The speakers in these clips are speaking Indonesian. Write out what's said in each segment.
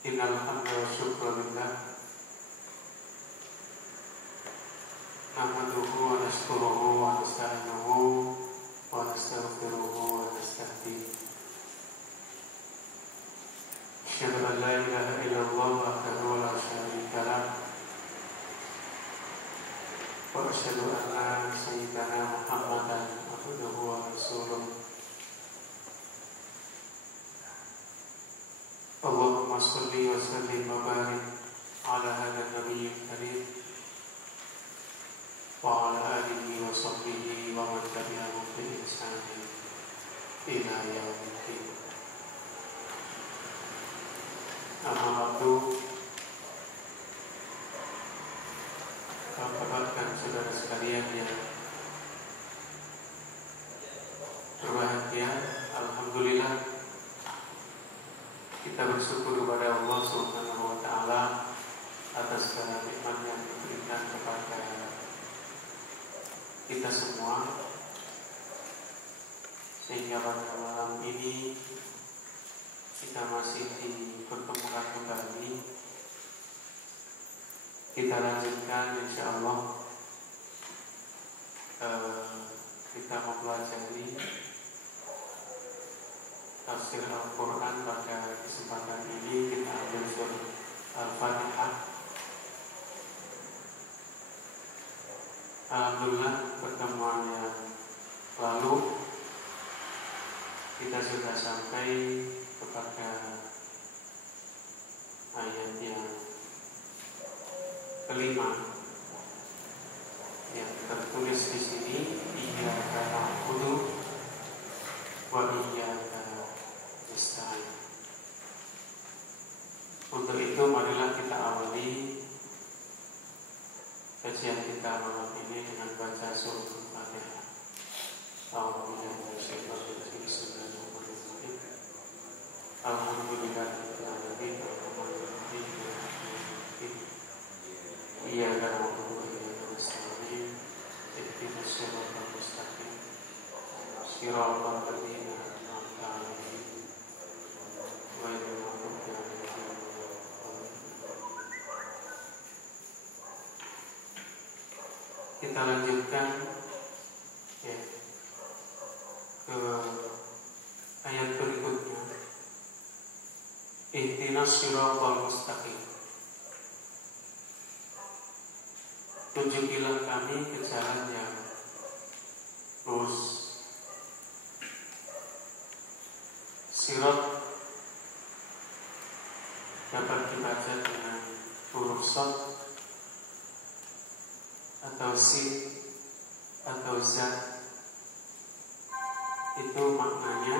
Innal hamda wa syukra lillah nahmaduhu wa nashkuruhu wa nasta'inuhu wa nastaghfiruhu wa nastahdihi. Asyhadu an la ilaha illallah wahdahu la syarika lah wa asyhadu anna sayyidana Muhammadan abduhu wa rasuluh. Allahumma sholli wa sallim wa barik ala hadzal nabiyil karim wa ala alihi wa sahbihi wa man tabi'ahum bi ihsan ila yaumil qiyamah. Amma ba'du. Bapak dan saudara sekalian yang berbahagia, alhamdulillah kita bersyukur kepada Allah Subhanahu wa taala atas segala nikmat yang diberikan kepada kita semua, sehingga pada malam ini kita masih dipertemukan kembali. Kita lanjutkan insyaallah kita mempelajari tafsir Al-Quran. Pada kesempatan ini kita ambil surah Al-Fatihah. Alhamdulillah, pertemuan yang lalu kita sudah sampai kepada ayat yang kelima yang tertulis di sini, iyyaka na'budu wa iyyaka nasta'in. Untuk itu marilah kita awali kajian kita malam ini dengan baca surah Al-Fatihah. Alhamdulillahirabbil alamin. Iyyaka na'budu wa iyyaka nasta'in. Ihdinas siratal mustaqim. Siratal ladzina an'amta 'alaihim ghairil maghdubi 'alaihim waladdallin. Kita lanjutkan ya, ke ayat berikutnya. Ihdinas siratal mustaqim. Tunjukilah kami ke jalan yang lurus. Sirat dapat dibaca dengan huruf shad atau sin atau za. Itu maknanya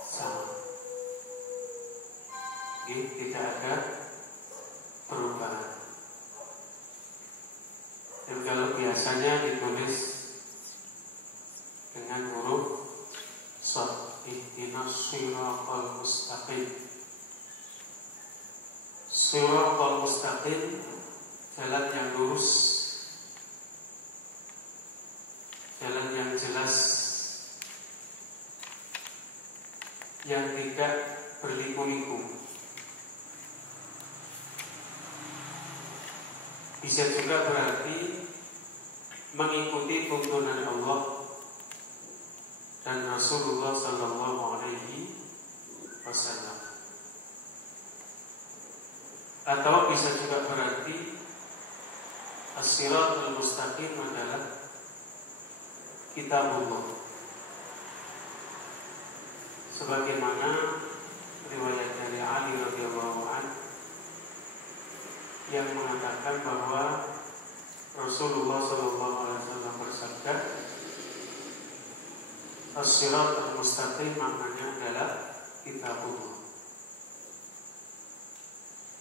sama. Tidak ada perubahan. Dan kalau biasanya ditulis dengan huruf shad, ihdinas siratal mustaqim. Siratal mustaqim, jalan yang lurus, jalan yang jelas, yang tidak berliku-liku. Bisa juga berarti mengikuti tuntunan Allah dan Rasulullah Sallallahu Alaihi Wasallam. Atau bisa juga berarti as-siratal mustaqim adalah kitabullah, sebagaimana riwayat dari Ali radhiyallahu anhu yang mengatakan bahwa Rasulullah Sallallahu Alaihi Wasallam bersabda, as-siratal mustaqim maknanya adalah kitabullah.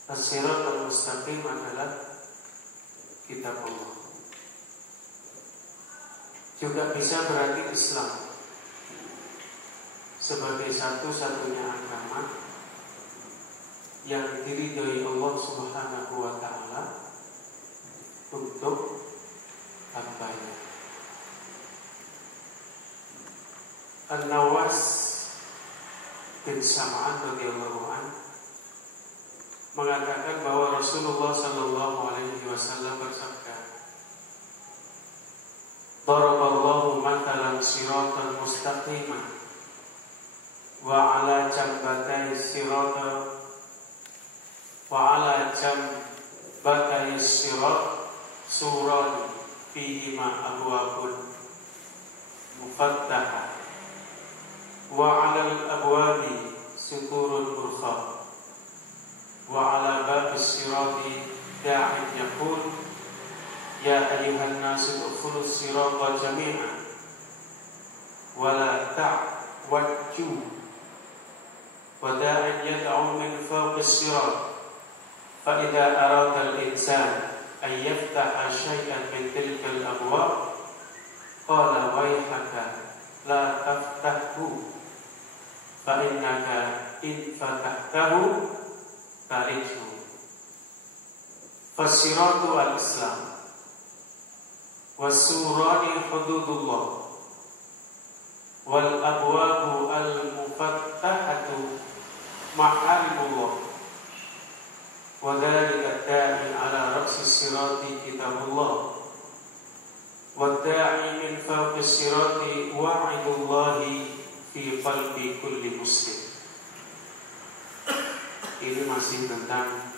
As-siratal mustaqim adalah kitabullah. Juga bisa berarti Islam sebagai satu-satunya agama yang diridhoi Allah Subhanahu wa taala untuk hambanya. An-Nawas bin Sam'an radhiyallahu anhu mengatakan bahwa Rasulullah Sallallahu Alaihi Wasallam bersabda, "Daraballahu mathalan siratan mustaqiman wa ala jambatai sirata wa ala jambatai sirat surani fihima abwabun mufattaha wa ala al-abwabi suturun burkha wa ala babis sirati da'in yaqul ya ayyuhan nasu udkhulus sirata jami'an wa la ta'wajju wa da'in yad'u min fawqis sirat fa idza arada al-insan an yaftaha shay'an min tilka al-abwab qala wayhaka la taftahu fa innaka in fatahtahu tarijhu." Fasiratu al-Islam wasurani hududullah wal abwabu al-mufattahatu maharimullah wa dhalika da'i ala ra'si sirati kitabullah wa da'i min fawqi sirati wa'idullahi fi qalbi kulli muslim. Ini masih tentang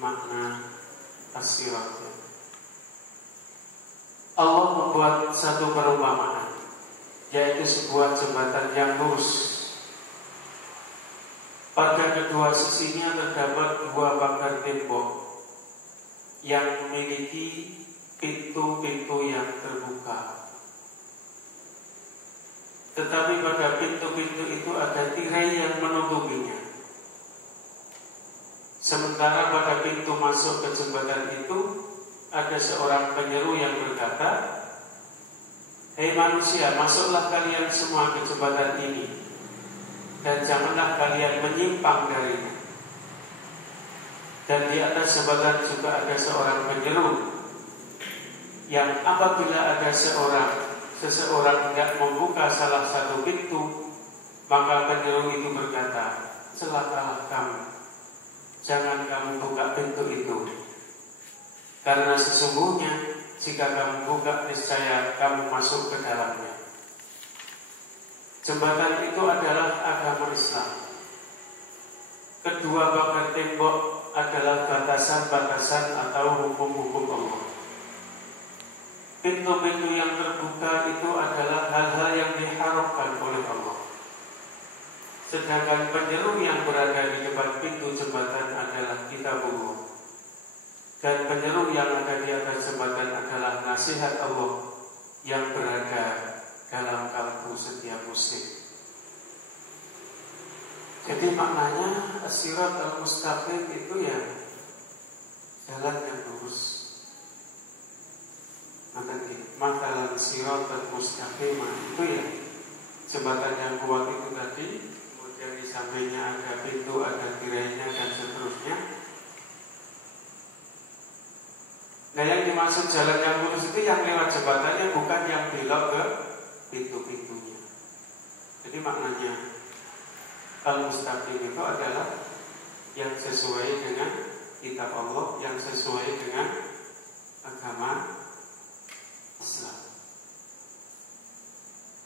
makna as-sirat. Allah membuat satu perumpamaan, yaitu sebuah jembatan yang lurus. Pada kedua sisinya terdapat dua pagar tembok yang memiliki pintu-pintu yang terbuka. Tetapi pada pintu-pintu itu ada tirai yang menutupinya. Sementara pada pintu masuk ke jembatan itu ada seorang penyeru yang berkata, "Hei manusia, masuklah kalian semua ke jembatan ini, dan janganlah kalian menyimpang darinya." Dan di atas jembatan juga ada seorang penyeru yang apabila ada seseorang tidak membuka salah satu pintu, maka penyeru itu berkata, "Celakalah kamu, jangan kamu buka pintu itu. Karena sesungguhnya jika kamu buka, niscaya kamu masuk ke dalamnya." Jembatan itu adalah agama Islam. Kedua pagar tembok adalah batasan-batasan atau hukum-hukum Allah. Pintu-pintu yang terbuka itu adalah hal-hal yang diharamkan oleh Allah. Sedangkan penyeru yang berada di depan pintu jembatan adalah kitabullah. Dan penyeru yang ada di atas jembatan adalah nasihat Allah yang berada dalam kalbu setiap muslim. Jadi maknanya as-sirat al-mustaqim itu ya jalan yang lurus. Matalan sirat al-mustaqim itu ya jembatan yang kuat itu tadi. Kemudian di sampingnya ada pintu, ada tirainya dan seterusnya. Nah, yang dimaksud jalan yang lurus itu yang lewat jembatannya, bukan yang belok ke pintu-pintunya. Jadi maknanya al-mustaqim itu adalah yang sesuai dengan kitab Allah, yang sesuai dengan agama Islam.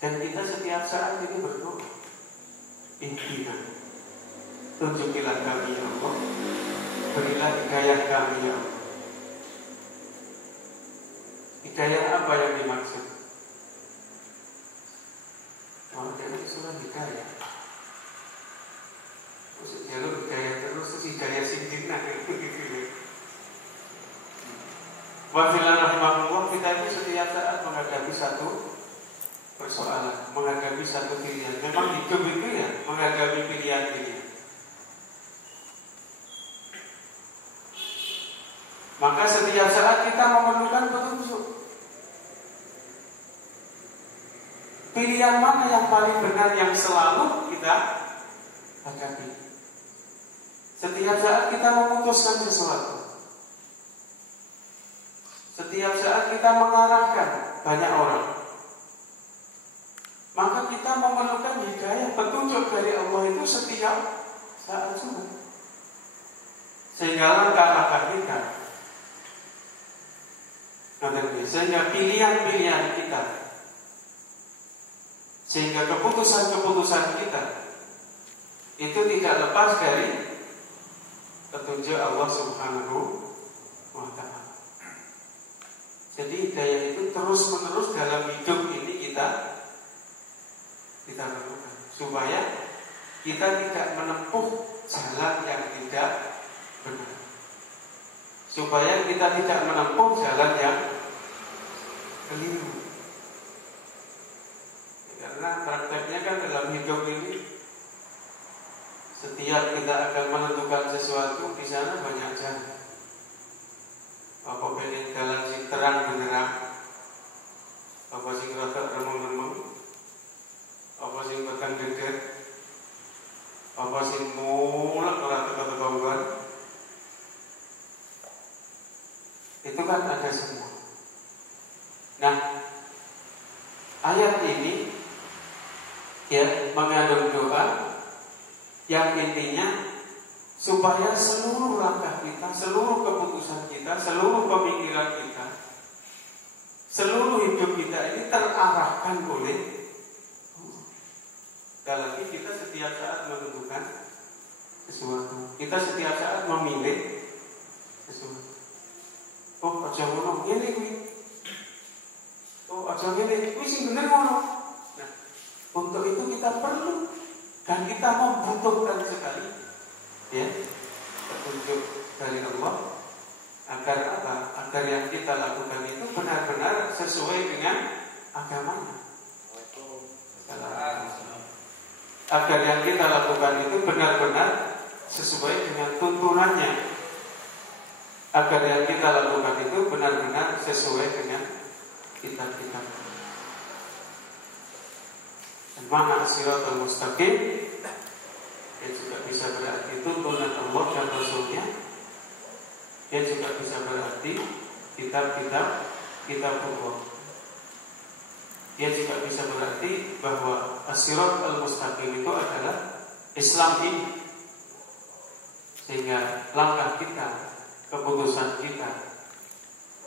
Dan kita setiap saat ini berdoa, "Ihdina, tunjukilah kami ya Allah, berilah hidayah kami ya Allah." Hidayah apa yang dimaksud? Oh, dari surah hidayah. Maksud jalur hidayah terus hidayah sindina gitu ya. Wafilah rahmatullah, kita ini setiap saat menghadapi satu persoalan, menghadapi satu pilihan. Memang hidup itu ya menghadapi pilihan-pilihan. Maka setiap saat kita memerlukan petunjuk. Pilihan mana yang paling benar yang selalu kita hadapi. Setiap saat kita memutuskan sesuatu. Setiap saat kita mengarahkan banyak orang. Maka kita memerlukan hidayah, petunjuk dari Allah itu setiap saat juga. sehingga langkah-langkah kita, sehingga pilihan-pilihan kita, sehingga keputusan-keputusan kita itu tidak lepas dari petunjuk Allah Subhanahu wa Ta'ala. Jadi hidayah itu terus-menerus dalam hidup ini kita lakukan supaya kita tidak menempuh jalan yang tidak benar, supaya kita tidak menempuh jalan yang keliru. Karena prakteknya kan dalam hidup ini setiap kita akan menentukan sesuatu di sana banyak jalan. Apa pengen jalan sing terang benerang, apa sing rada remeng-remeng, apa sing petang dedet, apa sing mulak ora teko-teko. Itu kan ada semua. Nah, ayat ini ya mengandung doa yang intinya supaya seluruh langkah kita, seluruh keputusan kita, seluruh pemikiran kita, seluruh hidup kita ini terarahkan oleh dalam kita setiap saat menentukan sesuatu, kita setiap saat memilih sesuatu. Oh, aja ngono, ngene kuwi. Oh, aja ngene, kuwi sing bener ngono. Nah, untuk itu kita perlu dan kita membutuhkan sekali ya petunjuk dari Allah agar apa? Agar yang kita lakukan itu benar-benar sesuai dengan agamanya. Agar yang kita lakukan itu benar-benar sesuai dengan tuntunannya. Agar yang kita lakukan itu benar-benar sesuai dengan kitab-kitab. Mana siratal mustaqim, dia juga bisa berarti tuntunan Allah dan Rasulnya. Dia juga bisa berarti kitab-kitab Allah. Dia juga bisa berarti bahwa as-siratal mustaqim itu adalah Islam ini. Sehingga langkah kita, keputusan kita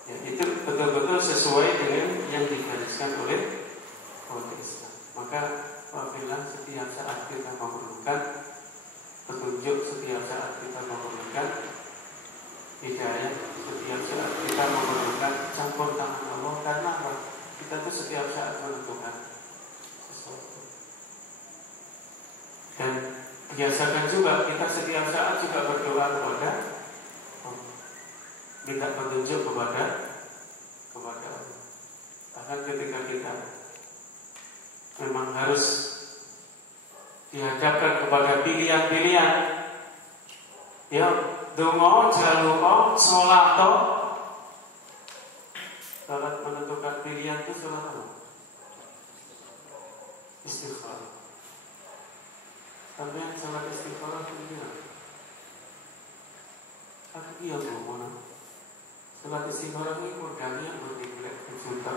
ya, itu betul-betul sesuai dengan yang digariskan oleh Islam. Maka apabila setiap saat kita memerlukan petunjuk, setiap saat kita memerlukan hidayah, setiap saat kita memerlukan campur tangan Allah, karena apa? Kita tuh setiap saat menentukan sesuatu. Dan biasakan juga kita setiap saat juga berdoa kepada Allah, minta petunjuk kepada Allah. Bahkan ketika kita memang harus dihadapkan kepada pilihan-pilihan, ya donga, jaluka, sholato, salat menentukan pilihan itu salat apa? Istighfar. Sampai salat istighfar itu gimana? Aku iya ngomong. Salat istighfar itu kodamnya berdiri berjuta.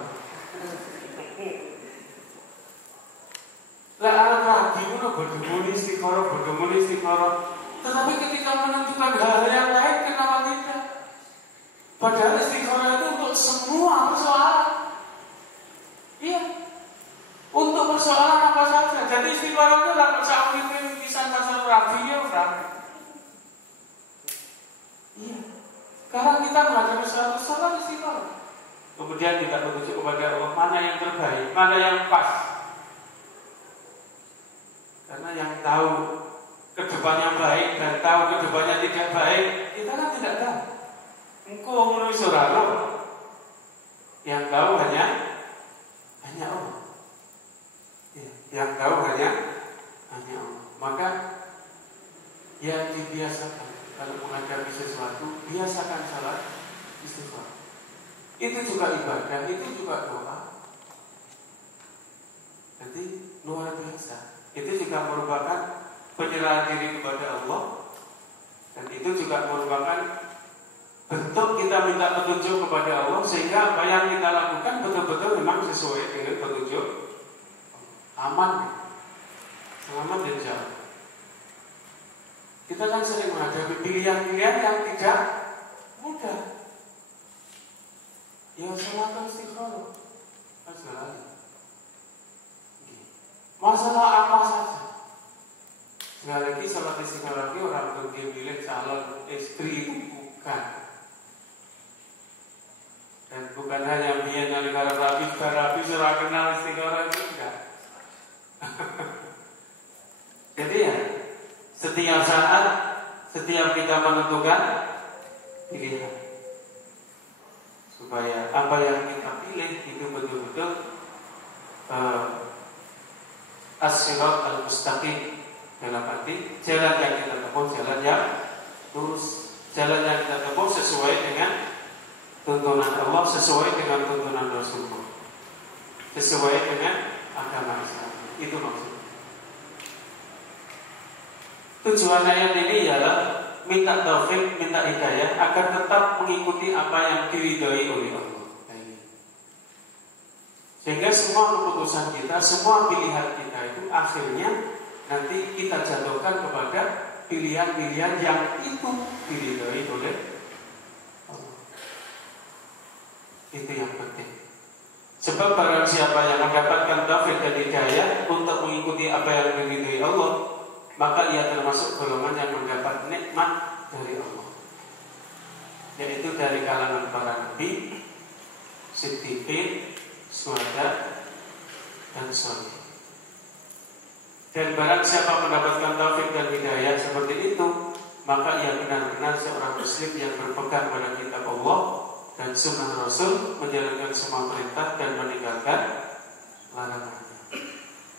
Lah anak lagi pun berdemuni istiqoroh. Tetapi ketika menentukan hal yang lain, kenapa tidak? Padahal istiqoroh itu untuk semua persoalan. Iya, untuk persoalan apa saja. Jadi istiqoroh itu dapat saudin pisan pasal rafi ya, iya. Sekarang kita menghadapi soal istiqoroh. Kemudian kita menuju kepada Allah, mana yang terbaik, mana yang pas. Karena yang tahu kedepannya baik dan tahu kedepannya tidak baik, kita kan tidak tahu. Engkau menulis surah, yang tahu hanya Allah. Ya, yang tahu hanya Allah. Maka yang dibiasakan kalau menghadapi sesuatu, biasakan salat istighfar. Itu juga ibadah, itu juga doa. Jadi luar biasa. Itu juga merupakan penyerahan diri kepada Allah, dan itu juga merupakan bentuk kita minta petunjuk kepada Allah, sehingga apa yang kita lakukan betul-betul memang sesuai dengan petunjuk, aman, selamat dan jauh. Kita kan sering menghadapi pilihan-pilihan yang tidak mudah. Ya sholat istikharah, masalah apa saja. Sekali lagi sholat istikharah itu orang berpilih calon istri itu bukan. Dan bukan hanya biar negara rapi surah kenal istikharah itu enggak. Jadi ya, setiap saat, setiap kita menentukan pilihan, supaya apa yang kita pilih itu betul-betul as-sirat al-mustaqim, dalam arti jalan yang kita tempuh, jalan yang lurus, jalan yang kita tempuh sesuai dengan tuntunan Allah, sesuai dengan tuntunan Rasulullah, sesuai dengan agama Islam. Itu maksudnya. Tujuan ayat ini ialah minta taufik, minta hidayah agar tetap mengikuti apa yang diridhoi oleh Allah. Sehingga semua keputusan kita, semua pilihan kita itu akhirnya nanti kita jatuhkan kepada pilihan-pilihan yang itu diridhoi oleh Allah. Itu yang penting. Sebab barang siapa yang mendapatkan taufik dan hidayah untuk mengikuti apa yang diridhoi Allah, maka ia termasuk golongan yang mendapat nikmat dari Allah, yaitu dari kalangan para nabi, siddiqin, syuhada, dan sholih. Dan barang siapa mendapatkan taufik dan hidayah seperti itu, maka ia benar-benar seorang muslim yang berpegang pada kitab Allah dan sunnah Rasul, menjalankan semua perintah dan meninggalkan larangan.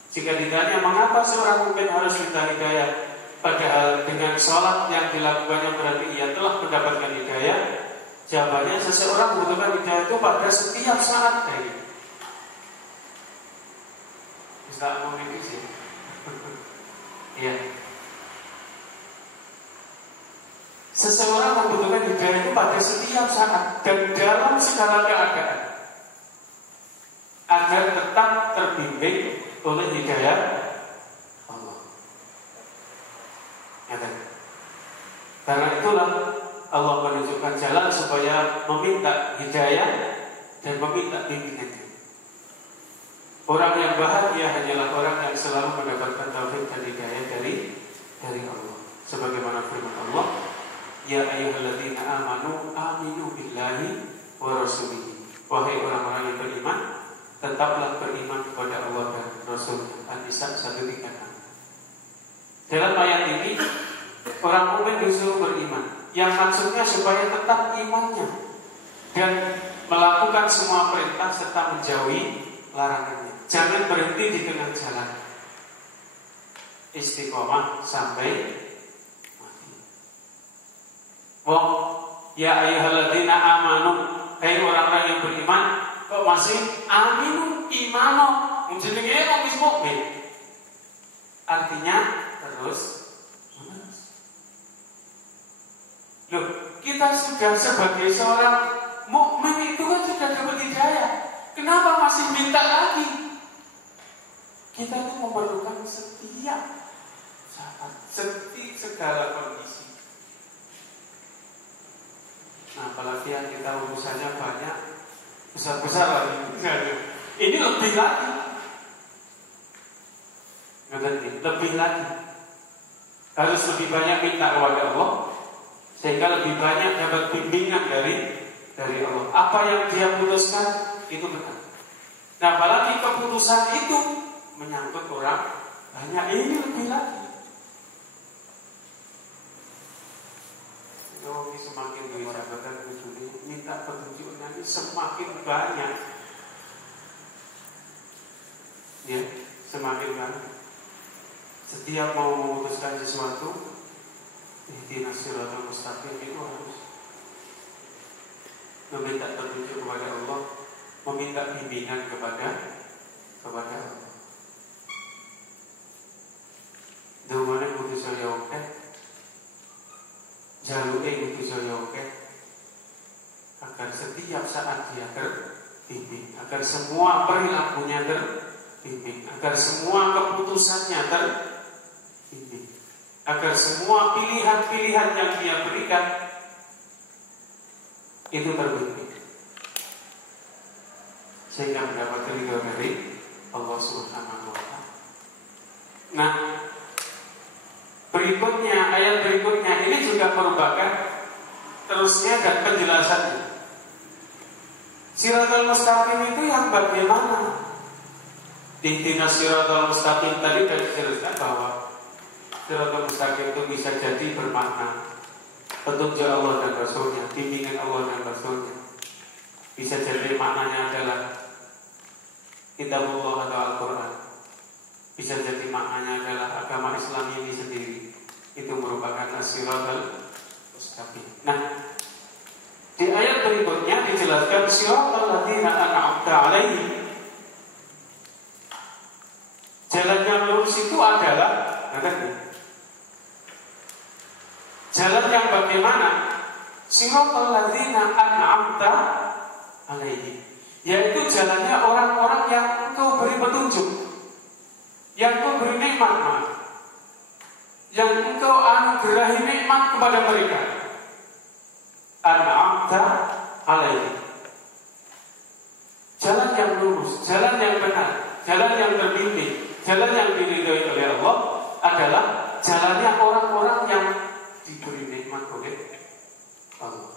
Jika ditanya mengapa seorang mukmin harus minta hidayah, padahal dengan sholat yang dilakukannya berarti ia telah mendapatkan hidayah, jawabannya seseorang membutuhkan hidayah itu pada setiap saat. Bisa memiliki ya. Seseorang membutuhkan hidayah itu pada setiap saat dan dalam segala keadaan, agar tetap terbimbing oleh hidayah Allah. Karena itulah Allah menunjukkan jalan supaya meminta hidayah dan meminta bimbingan. Orang yang bahagia hanyalah orang yang selalu mendapatkan taufik dan hidayah dari Allah. Sebagaimana firman Allah, ya ayyuhalladzina amanu aminu billahi wa rasulihi. Wahai orang-orang yang beriman, tetaplah beriman kepada Allah dan Rasul. An-Nisa 136. Dalam ayat ini orang mukmin disuruh beriman, yang maksudnya supaya tetap imannya dan melakukan semua perintah serta menjauhi larangannya. Jangan berhenti di tengah jalan, istiqomah sampai mati. Wong ya ayyuhalladzina amanu, hai orang-orang yang beriman, kok masih aminu imano menjenenge wong wis mukmin. Artinya terus menerus. Loh, kita sudah sebagai seorang mukmin itu kan sudah dapat hidayah. Kenapa masih minta lagi? Kita itu memerlukan setiap saat, setiap segala kondisi. Nah, apalagi yang kita urusannya banyak, besar-besar lagi. Ini lebih lagi. Lebih lagi. Harus lebih banyak minta kepada Allah, sehingga lebih banyak dapat bimbingan dari Allah. Apa yang dia putuskan itu benar. Nah, apalagi keputusan itu menyangkut orang banyak, ini lebih lagi. Ini semakin disabarkan ujungnya, minta petunjuknya ini semakin banyak. Ya, semakin banyak. Setiap mau memutuskan sesuatu, ihdinas siratal mustaqim, itu harus meminta petunjuk kepada Allah, meminta bimbingan kepada Allah. Dungane kudu saya oke, jaluke kudu saya oke, agar setiap saat dia terbimbing, agar semua perilakunya terbimbing, agar semua keputusannya terbimbing, agar semua pilihan-pilihan yang Dia berikan itu terbimbing sehingga mendapat ridho dari Allah Subhanahu wa Ta'ala. Nah, berikutnya, ayat berikutnya ini juga merupakan terusnya dan penjelasannya. Siratal mustaqim itu yang bagaimana? Ihdinas siratal mustaqim tadi sudah dijelaskan bahwa siratal mustaqim itu bisa jadi bermakna petunjuk Allah dan Rasulnya, bimbingan Allah dan Rasulnya. Bisa jadi maknanya adalah kitabullah atau Al-Quran. Bisa jadi maknanya adalah agama Islam ini sendiri. Itu merupakan as-siratal mustaqim. Nah, di ayat berikutnya dijelaskan siratal ladzina an'amta 'alaihim. Jalan yang lurus itu adalah jalan yang bagaimana? Siratal ladzina an'amta 'alaihim, yaitu jalannya orang-orang yang Engkau beri petunjuk, yang Engkau beri nikmat, yang Engkau anugerahi nikmat kepada mereka. An'amta 'alaihim, jalan yang lurus, jalan yang benar, jalan yang terbimbing, jalan yang diridhoi oleh Allah adalah jalannya orang-orang yang diberi nikmat oleh Allah.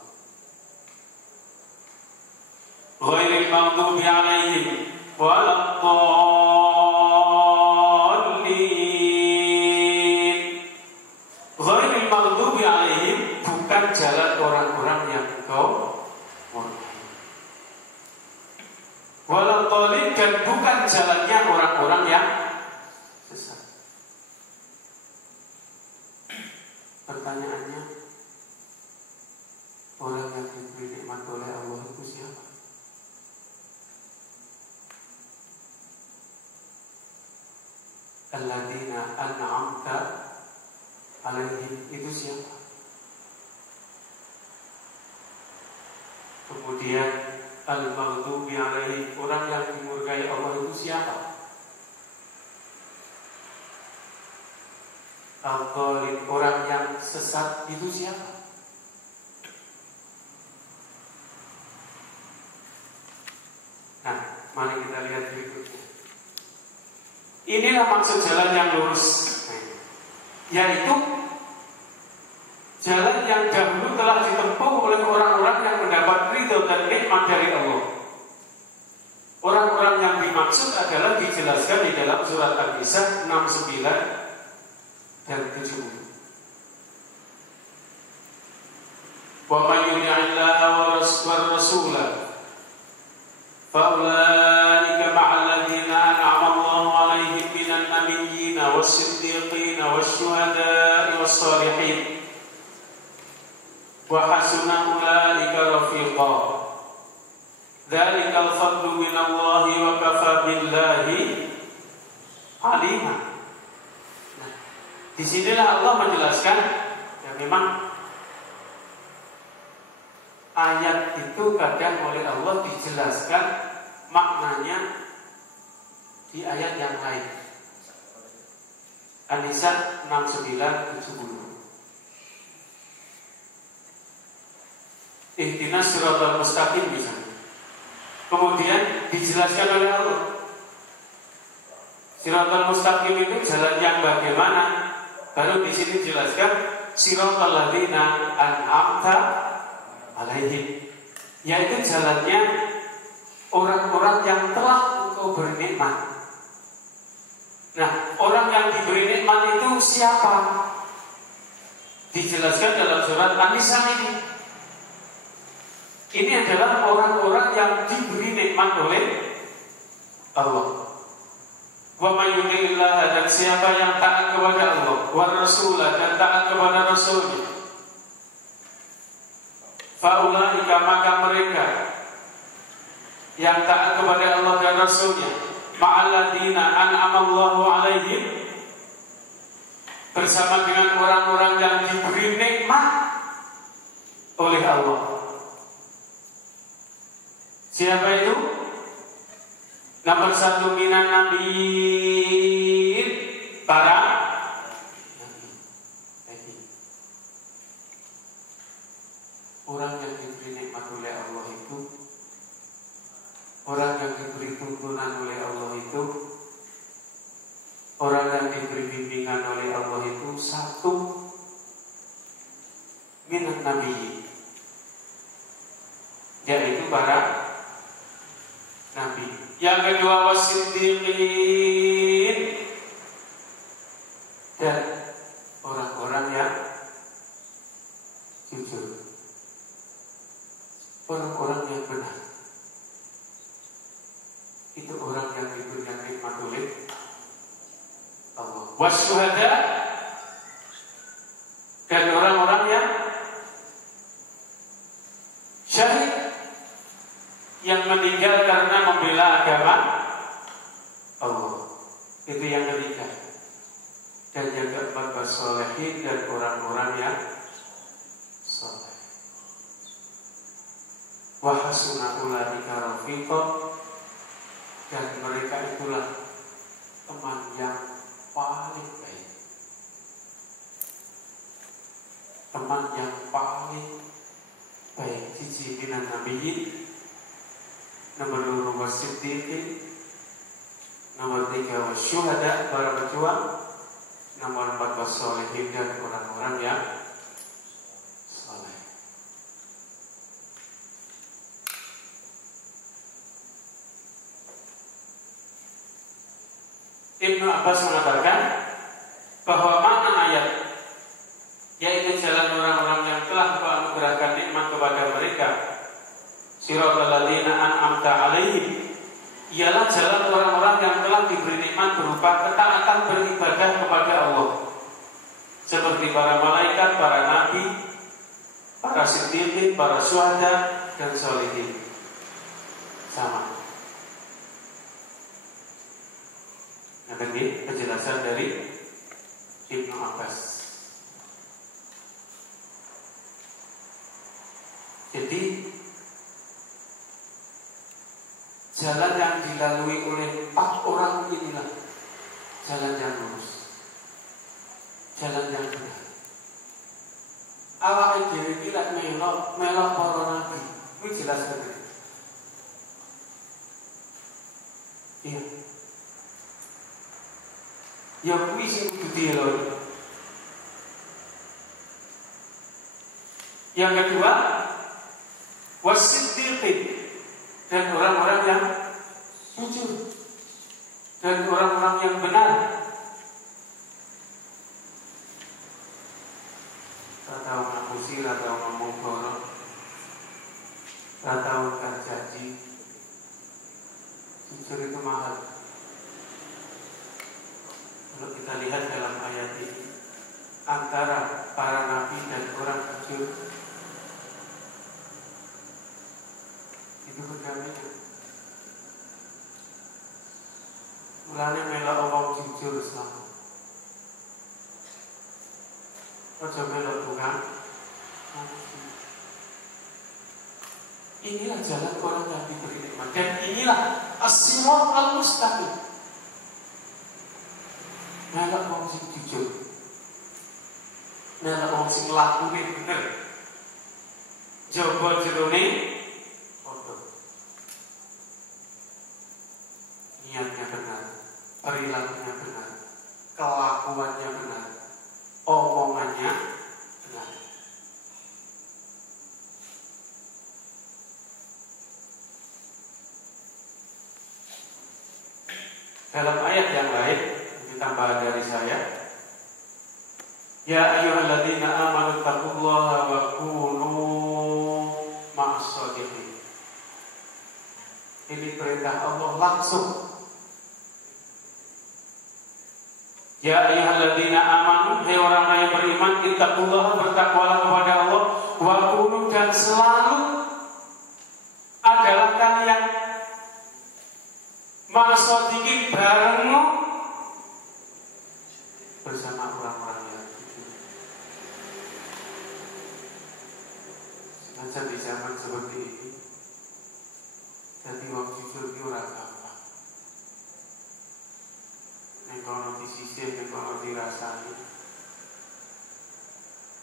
Ghairil maghdubi 'alaihim waladdallin. Ghairil maghdubi 'alaihim, bukan jalan orang-orang yang Engkau murkai. Waladdallin, dan bukan jalannya orang-orang yang sesat. Pertanyaannya, orang yang diberi nikmat oleh Allah itu siapa? Alladzina an'amta 'alaihim, itu siapa? Kemudian al-maghdubi 'alaihim, orang yang dimurkai Allah itu siapa? Al-dhalin, orang yang sesat itu siapa? Nah, mari kita lihat berikutnya. Inilah maksud jalan yang lurus, yaitu jalan yang dahulu telah ditempuh oleh orang-orang yang mendapat ridho dan nikmat dari Allah. Orang-orang yang dimaksud adalah dijelaskan di dalam surat An-Nisa 69 dan 70. Wa may yuti'illaha wa rasulahu fa ulaika ma'al ladzina an'ama Allahu 'alaihim minan nabiyyin was-siddiqin wasyuhada'i was-shalihin wa hasuna ulaika rafiqa. Dzalikal fadlu minallahi wa kafa billahi 'alima. Nah, disinilah Allah menjelaskan ya, memang ayat itu kadang oleh Allah dijelaskan maknanya di ayat yang lain. An-Nisa 69-70. Ihdinas siratal mustaqim misalnya. Kemudian dijelaskan oleh Allah. Siratal mustaqim itu jalan yang bagaimana? Baru di sini dijelaskan siratal ladzina an'amta 'alaihim, yaitu jalannya orang-orang yang telah Engkau beri nikmat. Nah, orang yang diberi nikmat itu siapa? Dijelaskan dalam surat An-Nisa ini. Ini adalah orang-orang yang diberi nikmat oleh Allah. Wa may yuti'illah, dan siapa yang taat kepada Allah, wa rasulah, dan taat kepada Rasulnya, faulaika, maka mereka yang taat kepada Allah dan Rasulnya, ma'alladzina an'amallahu 'alaihim, bersama dengan orang-orang yang diberi nikmat oleh Allah. Siapa itu? Nomor 1 minan nabiyyin, para nabi. nabi, yaitu para nabi. Yang kedua wasiddiqin, dan orang-orang yang jujur, orang-orang yang benar. Itu orang yang diberikan nikmat oleh Allah. Wasyuhada, dan orang-orang yang syahid, yang meninggal karena membela agama Allah. Itu yang ketiga. Dan yang keempat wassolihin, dan orang-orang yang saleh. Wa hasuna ulaika rafiqa, dan mereka itulah teman yang paling baik. Teman yang paling baik. Siji minan nabiyyin, nomor 2 wasiddiqin, nomor 3 wasyuhada, para pejuang, nomor 4 wassolihin, dan orang-orang yang saleh. Ibnu Abbas mengatakan bahwa makna ayat, yaitu jalan orang-orang yang telah menganugerahkan nikmat kepada mereka, siratal ladzina an'amta 'alaihim, ialah jalan orang-orang yang telah diberi nikmat berupa ketaatan beribadah kepada Allah, seperti para malaikat, para nabi, para siddiqin, para syuhada, dan sholihin. Sama. Nah, ini penjelasan dari Ibnu Abbas. Jadi jalan yang dilalui oleh 4 orang inilah jalan yang lurus, jalan yang benar. Awake dhewe iki lek melok para nabi, kuwi jelas bener. Iya. Ya kuwi sing kudu dieloni. Yang kedua, wasiddiqin, dan orang-orang yang jujur, dan orang-orang yang benar. Ratau ngapusi, ratau ngomong borok, ratau ingkar janji. Jujur itu mahal. Kalau kita lihat dalam ayat ini, antara para nabi dan orang jujur itu berdampingan. Mulane melok wong jujur selalu. Ojo melok tukang. Inilah jalan orang yang diberi nikmat, dan inilah as-siratal al-mustaqim. Melok wong sing jujur, melok wong sing lakune bener, jaba jerone padha, niatnya benar, perilakunya benar, kelakuannya benar, omongannya benar. Dalam ayat yang lain, tambahan dari saya, ya ayyuhalladzina amanu taqullaha wa kunu ma'as shodiqin. Ini perintah Allah langsung. Ya ayyuhalladzina amanu, hai orang yang beriman, ittaqullaha, bertakwalah kepada Allah, wa kunu, dan selalu adalah kalian ma'as shodiqin, bareng bersama orang-orang yang jujur. Sengaja di zaman seperti ini, jadi wong jujur itu ora gampang. Nek kono disisih, nek kono dirasani,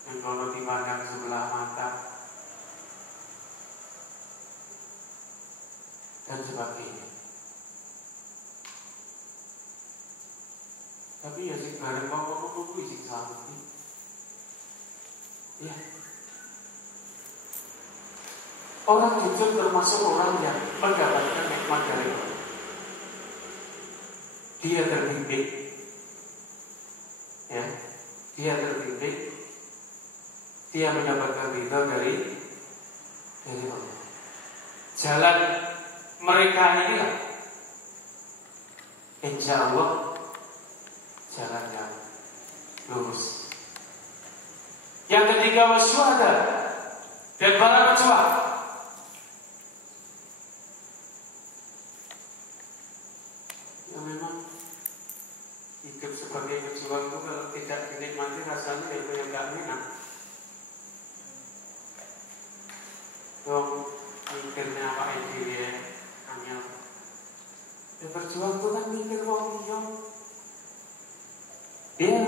nek kono dipandang sebelah mata, dan sebagainya. Tapi ya sing bareng kok kuwi sing selamat. Ya. Orang jujur termasuk orang yang mendapatkan nikmat dari Allah. Dia terbimbing, ya, dia terbimbing, dia mendapatkan ridho dari Allah. Jalan mereka inilah, insya Allah, jalan yang lurus. Yang ketiga, wasyuhada, dan para pejuang. Ya memang hidup sebagai pejuang itu kalau tidak dinikmati rasanya ya kayak gak enak. Dong mikirnya apa ini ya, angel. Ya berjuang itu kan mikir wong liya. Dia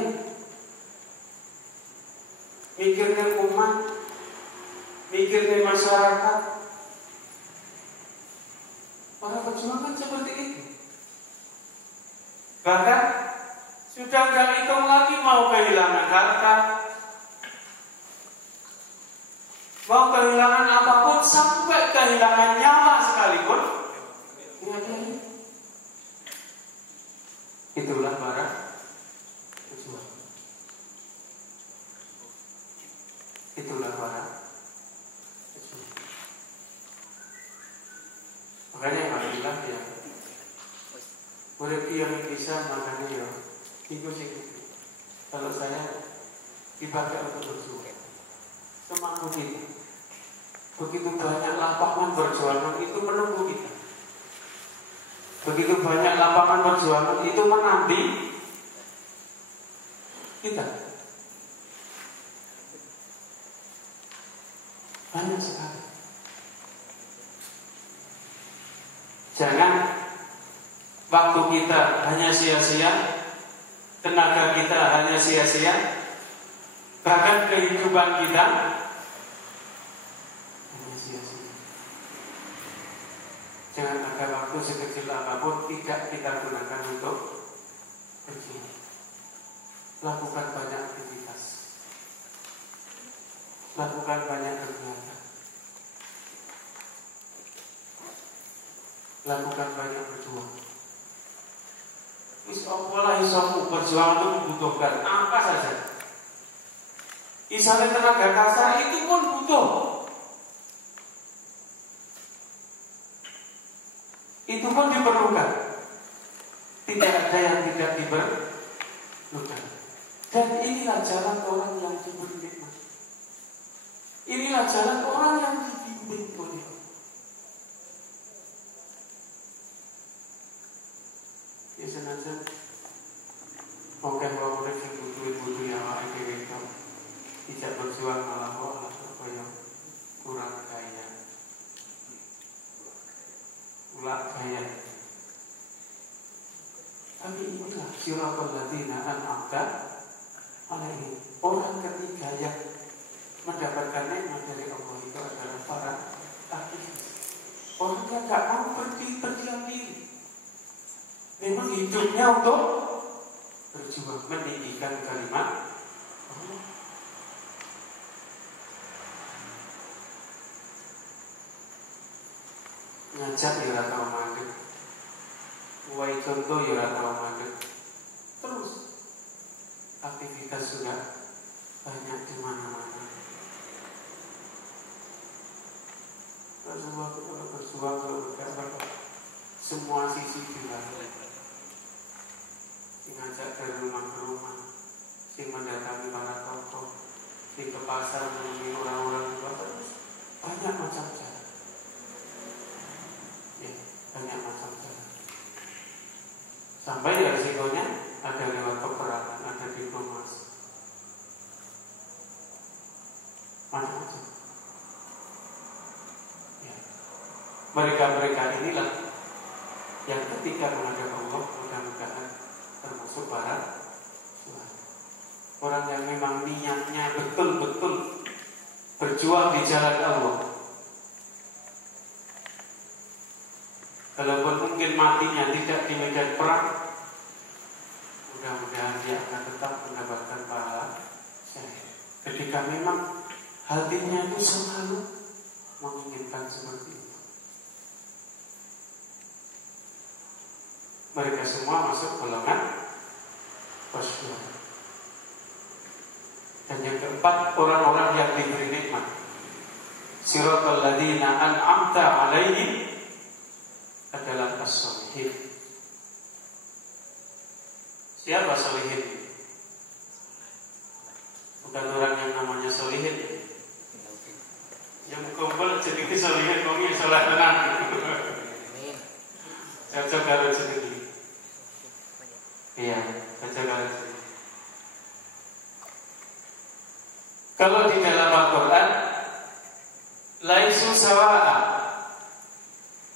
mikirnya umat, mikirnya masyarakat. Para pejuang kan seperti itu. Bahkan sudah gak hitung lagi mau kehilangan harta, mau kehilangan apapun, sampai kehilangan nyawa sekalipun. Itulah para pejuang. Itulah para pejuang. Makanya alhamdulillah ya, murid yang bisa makanya ya, itu sih. Kalau saya dipakai untuk berjuang, semampu kita. Begitu banyak lapangan perjuangan itu menunggu kita. Begitu banyak lapangan perjuangan itu menanti kita. Banyak sekali. Jangan waktu kita hanya sia-sia, tenaga kita hanya sia-sia, bahkan kehidupan kita hanya sia-sia. Jangan ada waktu sekecil apapun tidak kita gunakan untuk berjuang. Lakukan banyak aktivitas, lakukan banyak kegiatan, lakukan banyak berjuang. Isopola isomu perjuangan itu membutuhkan apa saja. Misalnya tenaga kasar itu pun butuh. Itu pun diperlukan. Tidak ada yang tidak diperlukan. Dan inilah jalan orang yang diberi nikmat. Inilah jalan orang yang dibimbing oleh Allah. Ya senajan oke wong urip sing butuh-butuh ya awake dhewe itu tidak berjuang malah kaya kurang kaya. Ulak kaya. Tapi inilah siratal ladzina an'amta alaihim. Orang ketiga yang mendapatkan nikmat dari Allah itu adalah para aktivis. Orang yang tidak mau berdiam diri. Memang hidupnya untuk berjuang meninggikan kalimat Allah. Ngajak ya ora tau mandeg. Wae contoh ya ora tau mandeg. Terus aktivitas sudah banyak di mana-mana. Kalau berjuang kalau berjuang semua sisi dilalui. Ngajak dari rumah ke rumah, sing mendatangi para tokoh, sing ke pasar menemui orang-orang di pasar, banyak macam cara. Ya, banyak macam cara. Sampai ya risikonya ada lewat peperangan, ada diplomasi, macam-macam. Ya. Mereka inilah yang ketika menghadap Allah mudah-mudahan termasuk para orang yang memang niatnya betul-betul berjuang di jalan Allah. Kalaupun mungkin matinya tidak di medan perang, mudah-mudahan dia akan tetap mendapatkan pahala syahid. Ketika memang hatinya itu selalu menginginkan seperti itu. Mereka semua masuk golongan wasyur. Dan yang keempat, orang-orang yang diberi nikmat. Siratal ladzina an'amta 'alaihim adalah as-sholihin. Siapa sholihin? Bukan orang yang namanya sholihin. Yang kumpul jadi sholihin, kok ini sholat tenang. Cocok kalau sedikit. Iya, cocok kalau sedikit. Kalau di dalam Al-Quran, laisu sawa'a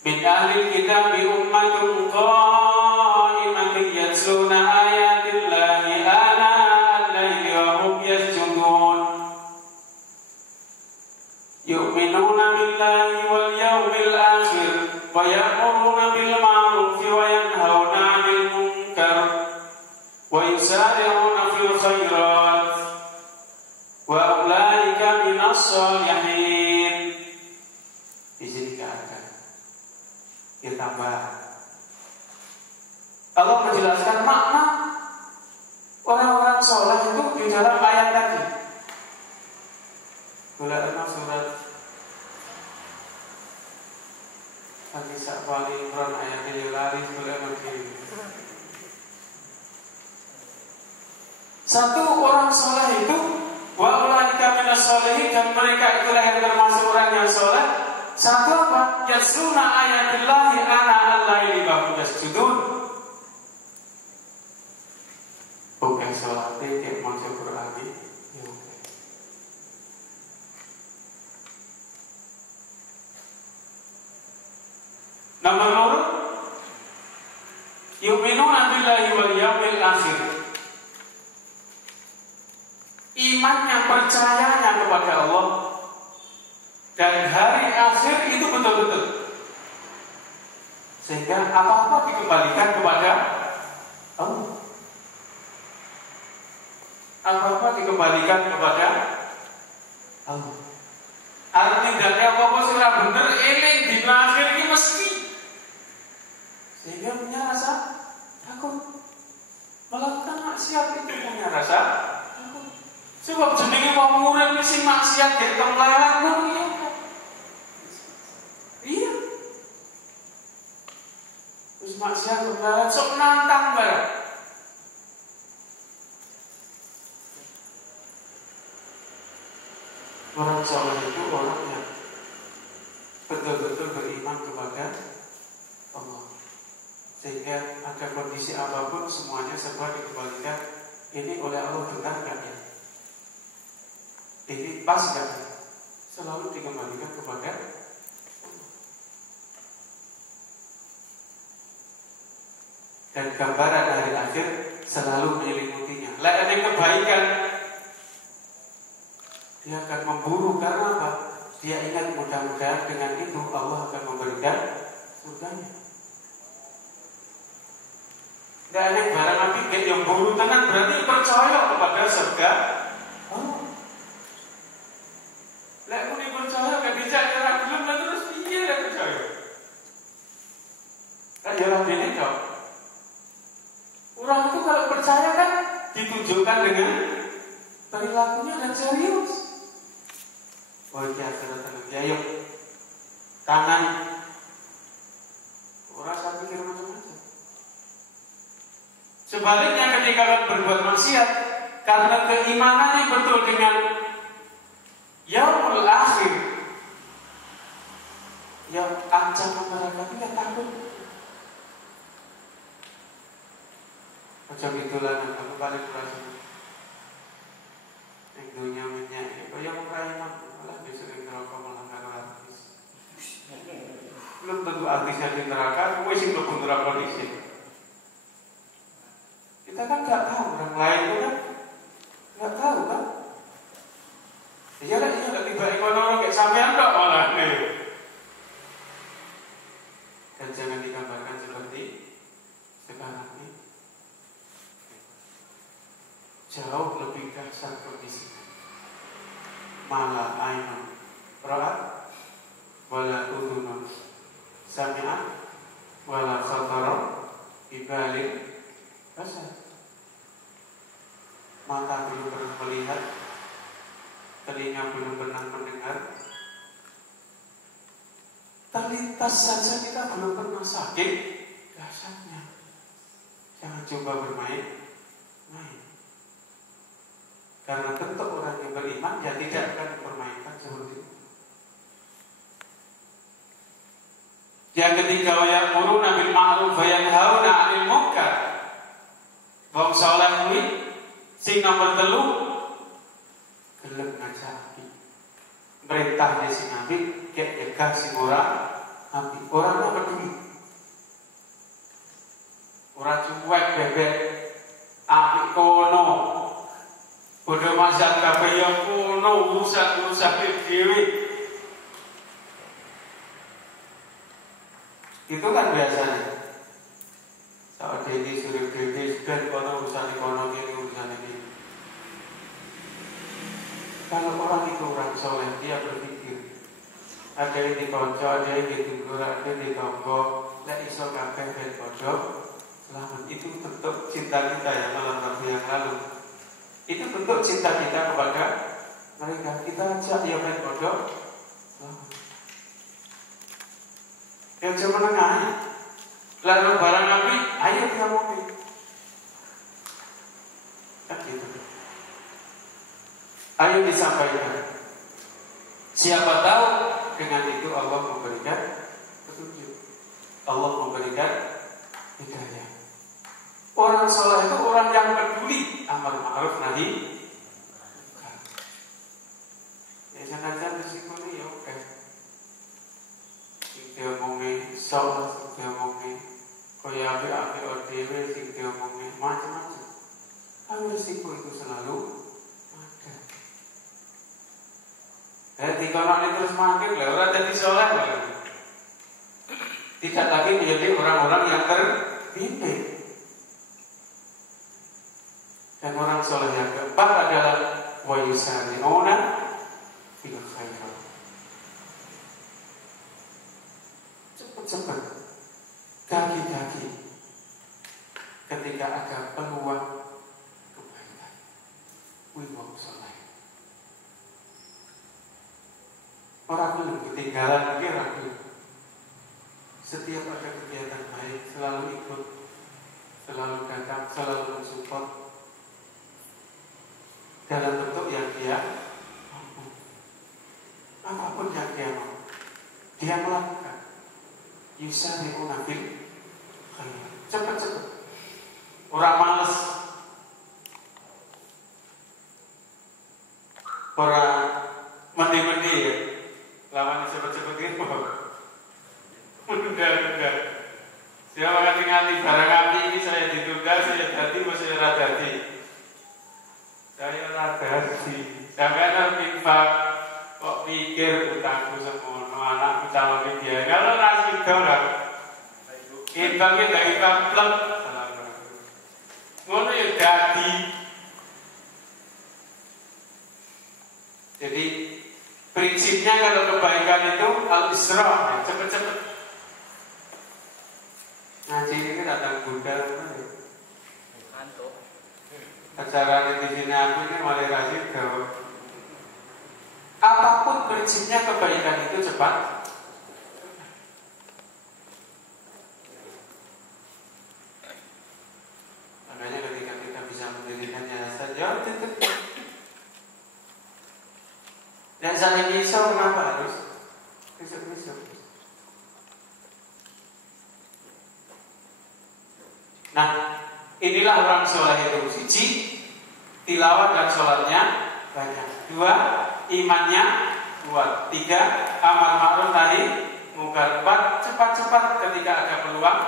min ahli kitabi ummatun qa'imatun yatluna ayatillahi ana'al laili wa hum yasjudun yu'minuna billahi wal yawmil akhir wa ya'muruna bil ma'rufi wa yanhauna 'anil munkar wa yusari'una fil khairat wa ulaika minas sholihin. Di sini tidak ada. Dia tambah. Allah menjelaskan makna orang-orang soleh itu di dalam ayat tadi. Bulan surat Al-Nisa Ali Imran ayat 5 bulan begini. Satu orang soleh itu wa ulaika minas sholihin, dan mereka itulah yang termasuk orang yang soleh. Satu apa? Yasluna ayatillahi ana'al laili wa hum yasjudun. Bukan sholat titik maksud Quran ini. Nomor 2, yu'minuna billahi wal yawmil akhir. Imannya, percayanya kepada Allah dan hari akhir itu betul-betul, sehingga apa-apa dikembalikan kepada Allah. Apa-apa dikembalikan kepada Allah. Artinya apa-apa sudah benar eling di akhir ini mesti, sehingga punya rasa takut. Melakukan maksiat itu punya rasa takut. Sebab jenenge wong urip sing maksiat gek temlelan ngono ya. Iya. Terus maksiat temlelan sok nantang bareng. Orang soleh itu orang yang betul-betul beriman kepada Allah, sehingga ada kondisi apapun semuanya serba dikembalikan. Ini oleh Allah benar gak ya? Ini pas gak? Selalu dikembalikan kepada Allah. Dan gambaran hari akhir selalu menyelimuti. Lah ada kebaikan, dia akan memburu. Karena apa? Dia ingat mudah-mudahan dengan itu Allah akan memberikan surganya. Tidak ada barang nanti yang buru tenan berarti percaya kepada surga Allah. Lek muni percaya gak dicak ora gelem terus piye lek percaya? Kan jalan dene kok. Orang itu kalau percaya kan ditunjukkan dengan perilakunya dan serius. Oh iya, terus ya yuk kanan. Orang sampai pikir macam-macam. Sebaliknya ketika berbuat maksiat karena keimanannya betul dengan yaumul akhir, yang ancaman mereka tidak takut. Macam itulah yang aku paling merasa. Yang dunia minyak, yang mengkaiman malah besok yang neraka malah habis. Belum tentu artisnya di neraka, gue sih belum neraka di sini. Kita kan nggak tahu, orang lain itu kan nggak tahu kan. Iya lah, iya nggak tiba ekonomi kayak sampean dok malah nih. Dan jangan digambarkan seperti sekarang ini. Jauh lebih dahsyat kondisinya. Malah ainun ra'at wala udhunun sami'at wala khatara bibalin basar. Mata belum pernah melihat, telinga belum pernah mendengar, terlintas saja kita belum pernah sakit. Dasarnya jangan coba bermain. Karena bentuk orang yang beriman ya tidak akan dipermainkan seperti itu. Yang ketiga, wa ya'muruna bil ma'ruf wa yanhauna 'anil munkar. Wong saleh kuwi sing nomor 3 gelem ngajaki. Perintah sing apik, gek nyegah sing ora apik. Ora peduli. Ora cuek bebek apik kono. Bodoh masyarakat kabeh yang kono urusan dhewe. Itu kan biasanya. Saat ini suruh dhewe ben kono urusan kono ini urusan ini. Kalau orang itu orang soleh, dia berpikir ada yang dikonco, ada yang ditunggu, ada yang ditonggo, lek iso kabeh ben padha selamat. Itu bentuk cinta kita ya malam Rabu yang lalu. Itu bentuk cinta kita kepada mereka. Kita ajak ya ben padha selamat. Yang cuma menengah, lalu barang api, ayo kita ngopi. Kan gitu. Ayo disampaikan. Siapa tahu dengan itu Allah memberikan petunjuk, Allah memberikan hidayah. Orang saleh itu orang yang peduli amar ma'ruf nahi. Ya jangan-jangan risiko ini ya oke. Sing diomongi saleh, sing diomongi kaya api dhewe, sing diomongi macam-macam. Kan risiko itu selalu ada. Jadi kalau ini terus makin lah orang jadi saleh tidak lagi menjadi orang-orang yang terpimpin. Dan orang soleh yang keempat adalah wa yusari'una fil khairat. Cepat-cepat, gagi-gagi ketika ada peluang kebaikan. Wong soleh. Orang belum ketinggalan kira setiap ada kegiatan baik selalu ikut, selalu datang, selalu mensupport. Dalam bentuk yang dia mampu. Apapun yang dia mau, dia melakukan. Yusari'una fil khairat. Cepat-cepat. Orang malas. Orang mandi-mandi ya. Lawan cepat-cepat gitu. Enggak. Siapa ngerti-ngerti barang api ini saya ditunda, saya jadi, saya radati. Saya radasi, sampai terpinfak kok pikir utangku semono, anakku calon dia. Kalau nasi dorang, infaknya dari infak ngono ya dadi. Jadi prinsipnya kalau kebaikan itu al-isra, cepet-cepet. Ngaji ini datang Buddha, acara di sini aku ini mulai rajin jawab. Apapun prinsipnya kebaikan itu cepat. Makanya ketika kita bisa mendirikan yayasan, ya tetap. Dan saya bisa kenapa harus besok-besok? Nah, inilah orang soleh itu. Siji, tilawah dan sholatnya banyak. 2, imannya kuat. 3, amar ma'ruf nahi munkar. 4, cepat-cepat ketika ada peluang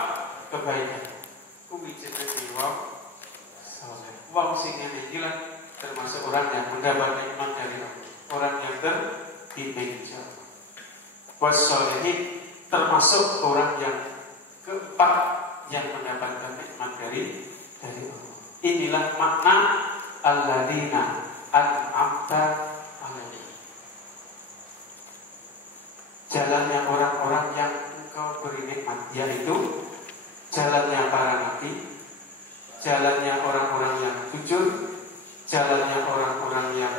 kebaikan. Kuwi jenenge wong soleh. Wong sing ngene iki termasuk orang yang mendapat nikmat dari Allah. Orang yang terbimbing jalan. Wassolihin termasuk orang yang keempat yang mendapatkan nikmat dari Allah. Inilah makna alladzina an'amta alaihim. Jalan yang jalannya orang-orang yang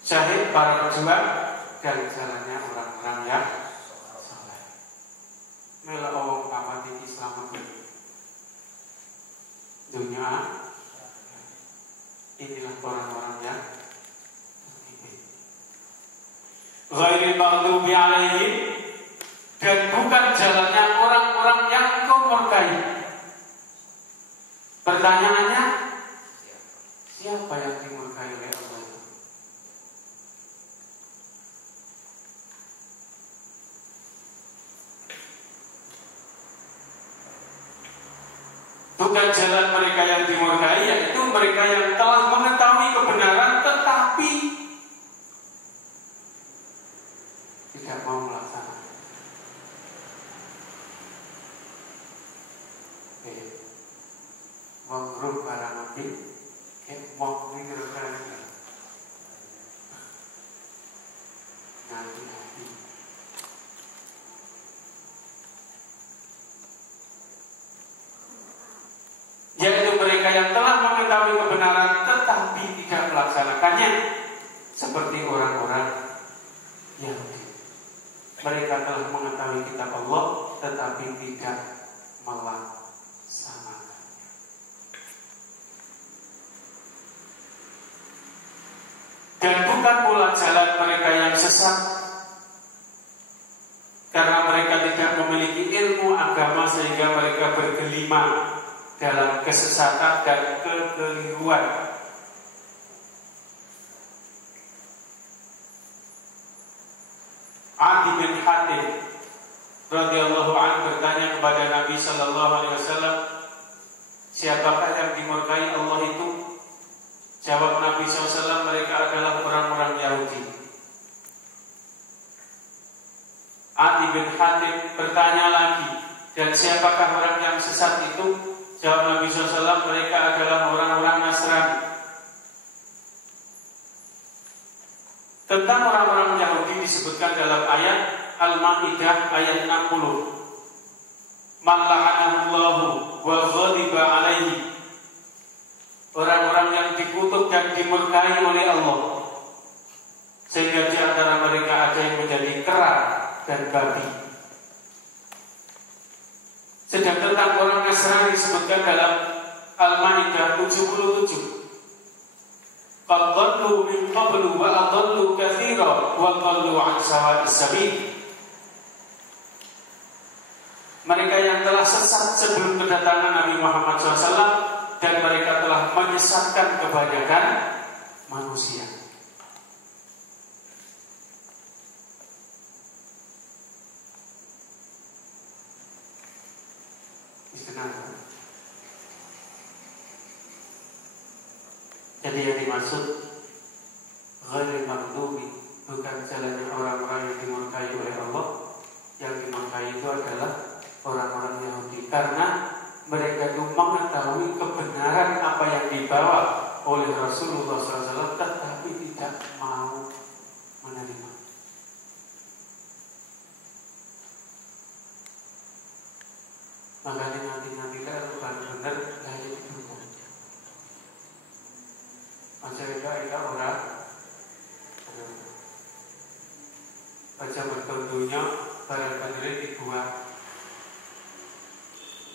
syahid, para pejuang, dan jalannya orang-orang yang saleh. Mela wong pamati Islam dunia, inilah orang-orang yang ghairil maghdubi alaihim, dan bukan jalannya orang-orang yang kau murkai. Pertanyaannya, siapa yang dimurkai oleh Allah itu? Bukan jalan mereka yang dimurkai, yaitu mereka yang telah mengetahui kebenaran tetapi tidak mau melaksanakan. Mengrub barang nabi, mau mengerjakan nabi. Yaitu mereka yang telah mengetahui kebenaran tetapi tidak melaksanakannya, seperti orang-orang Yahudi. Mereka telah mengetahui kitab Allah tetapi tidak melaksanakannya. Dan bukan pula jalan mereka yang sesat, karena mereka tidak memiliki ilmu agama sehingga mereka bergelima dalam kesesatan dan kekeliruan. Adi bin Hatim radhiyallahu anhu bertanya kepada Nabi sallallahu alaihi wasallam, siapakah yang dimurkai Allah itu? Jawab Nabi SAW, mereka adalah orang-orang Yahudi. Adi bin Hatim bertanya lagi, dan siapakah orang yang sesat itu? Jawab Nabi SAW, mereka adalah orang-orang Nasrani. Tentang orang-orang Yahudi disebutkan dalam ayat Al-Ma'idah ayat 60. Man la'anahullahu wa ghadiba alaihi. Orang-orang yang dikutuk dan dimurkai oleh Allah, sehingga di antara mereka ada yang menjadi kera dan babi. Sedang tentang orang Nasrani disebutkan dalam Al-Ma'idah 77. Qad dhallu min qablu wa adallu katsira wa dhallu 'an sawa'is sabil. Mereka yang telah sesat sebelum kedatangan Nabi Muhammad SAW, dan mereka telah menyesatkan kebanyakan manusia. Jadi yang dimaksud ghairil maghdubi bukan jalannya orang-orang yang dimurkai oleh Allah. Yang dimurkai itu adalah orang-orang Yahudi, karena mereka itu mengetahui kebenaran apa yang dibawa oleh Rasulullah SAW tetapi tidak mau menerima. Makanya nanti benar-benar gaya didukung. Masyarakat orang baca bertentunya barang-barang dibuat.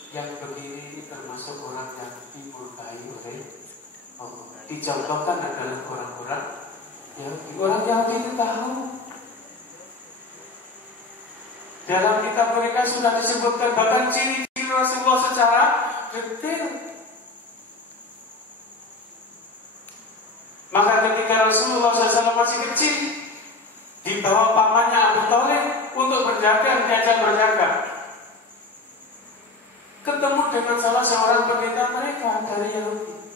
Yang begini termasuk orang yang dimurkai oleh Allah. Dicontohkan adalah orang-orang Yahudi. Orang Yahudi itu tahu. Dalam kitab mereka sudah disebutkan bahkan ciri-ciri Rasulullah secara detail. Maka ketika Rasulullah SAW masih kecil, dibawa pamannya Abu Thalib untuk berdagang, diajak berdagang. Ketemu dengan salah seorang pendeta mereka dari Yahudi.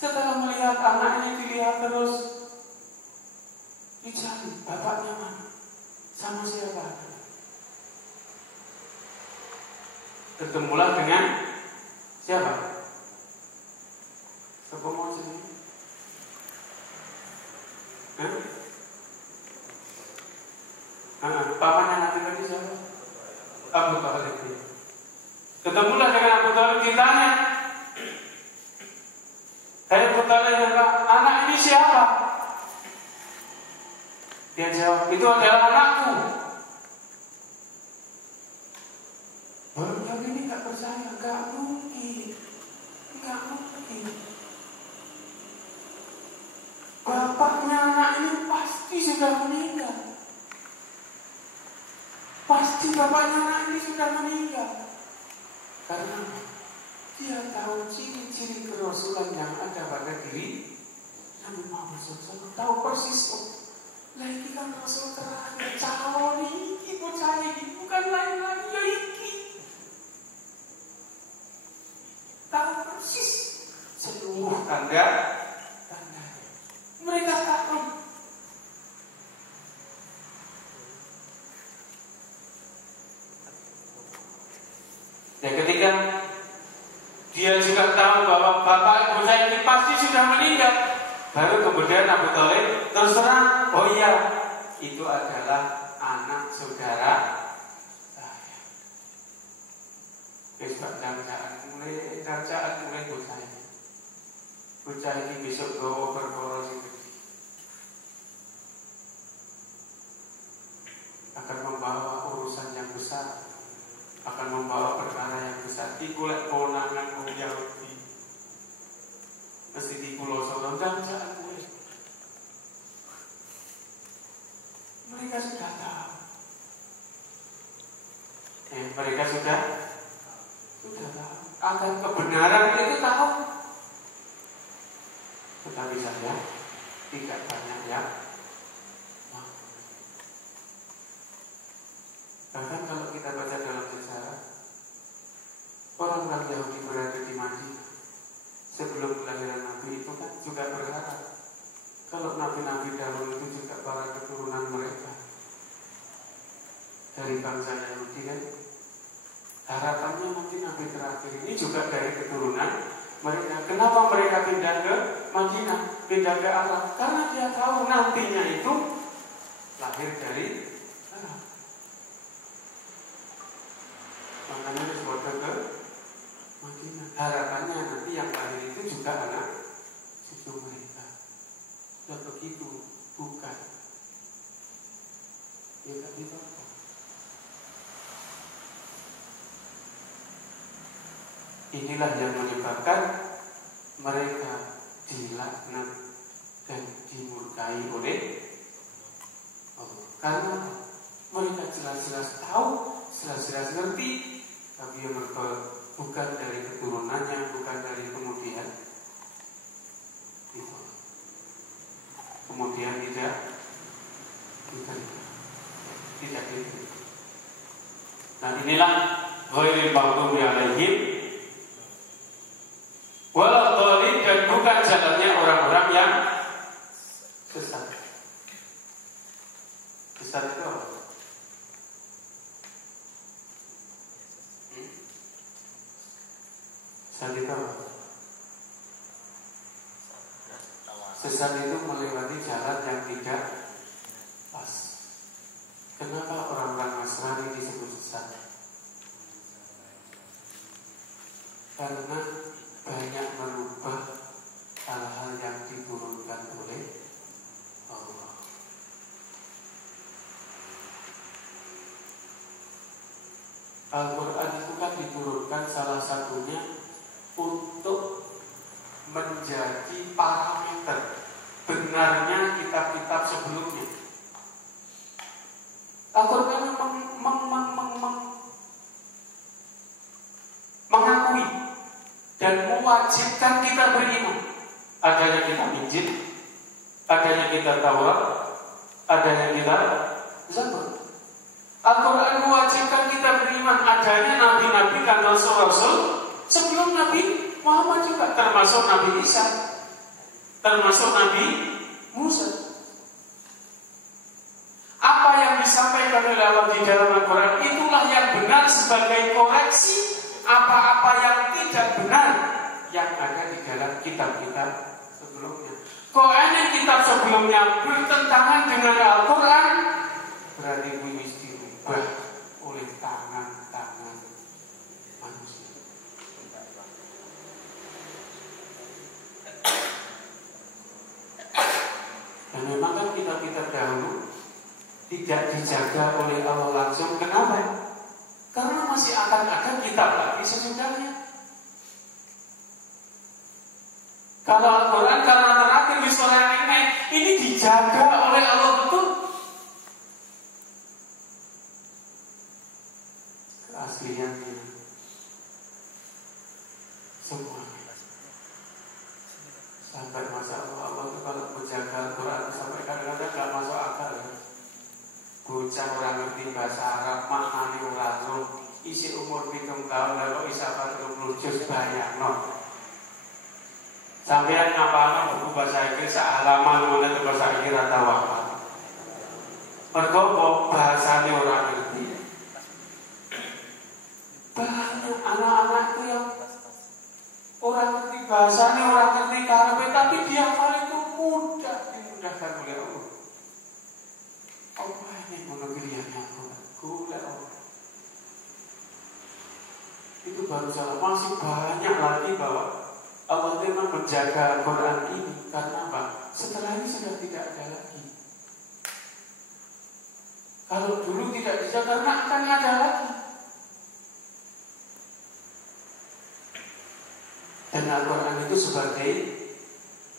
Setelah melihat anaknya, dilihat terus, dicari bapaknya mana, sama siapa. Ketemulah dengan siapa? Siapa mau sini? Papanya Nabi tadi siapa? Abu Thalib. Ketemulah dengan Abu Thalib, ditanya, Thalib, anak ini siapa? Dia jawab, itu adalah anakku. Yang ini gak percaya, gak mungkin. Bapaknya anak ini pasti sudah meninggal. Pasti bapaknya anak ini sudah meninggal. Karena dia tahu ciri-ciri kerasulan yang ada pada diri Nabi Muhammad SAW. Tahu persis, lagi kan Rasul terakhir, calon ini, bocah ini, bukan lain lagi, ya iki. Tahu persis seluruh tanda. Mereka tahu. Ya ketika dia juga tahu bahwa bapak ibu saya ini pasti sudah meninggal, baru kemudian Abu Thalib terus terang, oh iya, itu adalah anak saudara saya. Besok darjaan mulai bocah ini besok bawa perkara sing akan membawa urusan yang besar, akan membawa perkara yang besar. Dikulat kewenangan wong Yahudi, mesti dikulo sono darjaan mulai. Mereka sudah tahu. Mereka sudah tahu. Akan kebenaran itu tahu. Tetapi saya tidak banyak yang bahkan kalau kita baca dalam sejarah, orang-orang Yahudi berada di Madinah sebelum kelahiran Nabi itu kan juga berharap kalau nabi-nabi dahulu itu juga para keturunan mereka dari bangsa Yahudi kan, harapannya nanti nabi terakhir ini juga dari keturunan mereka. Kenapa mereka pindah ke Madinah, pindah ke Arab? Karena dia tahu nantinya itu lahir dari Arab. Makanya disebut ke Madinah. Harapannya nanti yang lahir itu juga anak cucu mereka. Dan begitu, bukan. Ya tak gitu. Inilah yang menyebabkan mereka dilaknat dan dimurkai oleh Allah. Karena mereka jelas-jelas tahu, jelas-jelas ngerti, tapi mereka bukan dari keturunannya, bukan dari kemudian itu. Kemudian tidak diterima. Nah inilah ghairil maghdubi alaihim wala dhalin, dan bukan jalannya orang-orang yang sesat. Sesat itu apa? Sesat itu apa? Sesat itu melewati jalan yang tidak pas. Kenapa orang-orang Nasrani disebut sesat? Karena banyak merubah hal-hal yang diturunkan oleh Allah. Al-Quran itu kan diturunkan salah satunya untuk menjadi parameter benarnya kitab-kitab sebelumnya. Al-Quran mengakui dan mewajibkan kita beriman adanya kitab Injil, adanya kitab Taurat, adanya kitab Zabur. Al-Quran mewajibkan kita beriman adanya nabi-nabi dan rasul-rasul sebelum Nabi Muhammad juga, termasuk Nabi Isa, termasuk Nabi Musa. Apa yang disampaikan oleh Allah di dalam Al-Quran itulah yang benar sebagai koreksi apa-apa yang tidak benar yang ada di dalam kitab-kitab sebelumnya. Kalau ada kitab sebelumnya bertentangan dengan Al-Quran, berarti mesti diubah oleh tangan-tangan manusia. kita dahulu tidak dijaga oleh Allah langsung. Kenapa? Karena masih akan ada kitab lagi sesudahnya. Kalau Al-Quran karena terakhir di surah yang ini dijaga oleh Allah betul. Keasliannya semua. Sampai masa Allah itu kalau menjaga Al-Quran sampai kadang-kadang gak masuk akal ya. Bocah orang ngerti bahasa Arab, maknanya orang roh, isi umur 7 tahun lalu isa 40 juz banyak no. Sampai ngapalno buku bahasa Inggris halaman mana ke bahasa Inggris rata wafat. Mergo bahasane orang ngerti. Banyak anak-anak itu yang orang ngerti bahasanya, orang ngerti karepe, tapi dia paling itu mudah dimudahkan oleh Allah. Allah ini pilihannya aku oleh Allah. Itu baru salah. Masih banyak lagi bahwa Allah memang menjaga Al-Quran ini. Karena apa? Setelah ini sudah tidak ada lagi. Kalau dulu tidak dijaga, karena akan ada lagi. Dan Al-Quran itu sebagai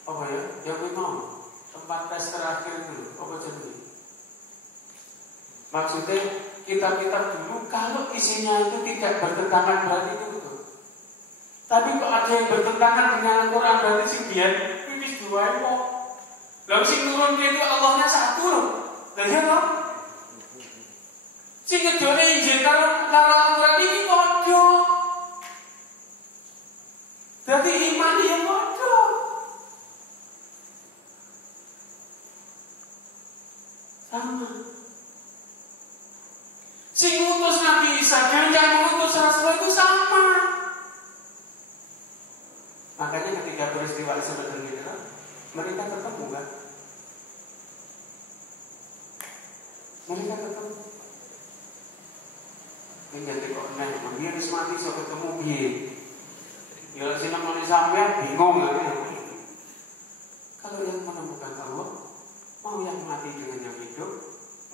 apa ya? Yang memang tempat tes terakhir dulu. Apa jadi? Maksudnya kitab-kitab dulu kalau isinya itu tidak bertentangan berarti itu betul. Tapi kalau ada yang bertentangan dengan Al-Quran berarti sing biyen wis duwe kok. Lalu sing turun itu Allahnya satu loh. Lah iya toh? Sing ngedone Injil karo Al-Quran iki padha. Jadi iman yang padha. Sama. Sing ngutus Nabi Isa dan yang mengutus Rasul itu sama. Makanya ketika peristiwa seperti itu, mereka ketemu kan? Mereka ketemu. Ini jadi kok nih, biar mati so ketemu biar. Ya sih namanya sampai bingung kan? Kalau yang menemukan Allah, mau yang mati dengan yang hidup,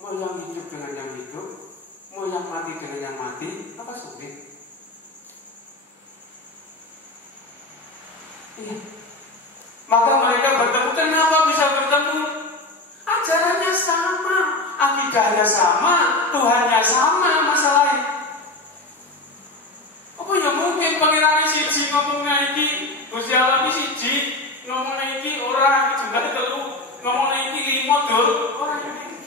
mau yang hidup dengan yang hidup, mau yang mati dengan yang mati, apa sulit? Iya. Maka mereka bertemu. Kenapa bisa bertemu? Ajarannya sama, akidahnya sama, Tuhannya sama, masalahnya. Apa ya mungkin pengiran siji ngomong iki, Gusti Allah iki siji, ngomong iki ora, juga telu, ngomong iki 5 dul, ora ini.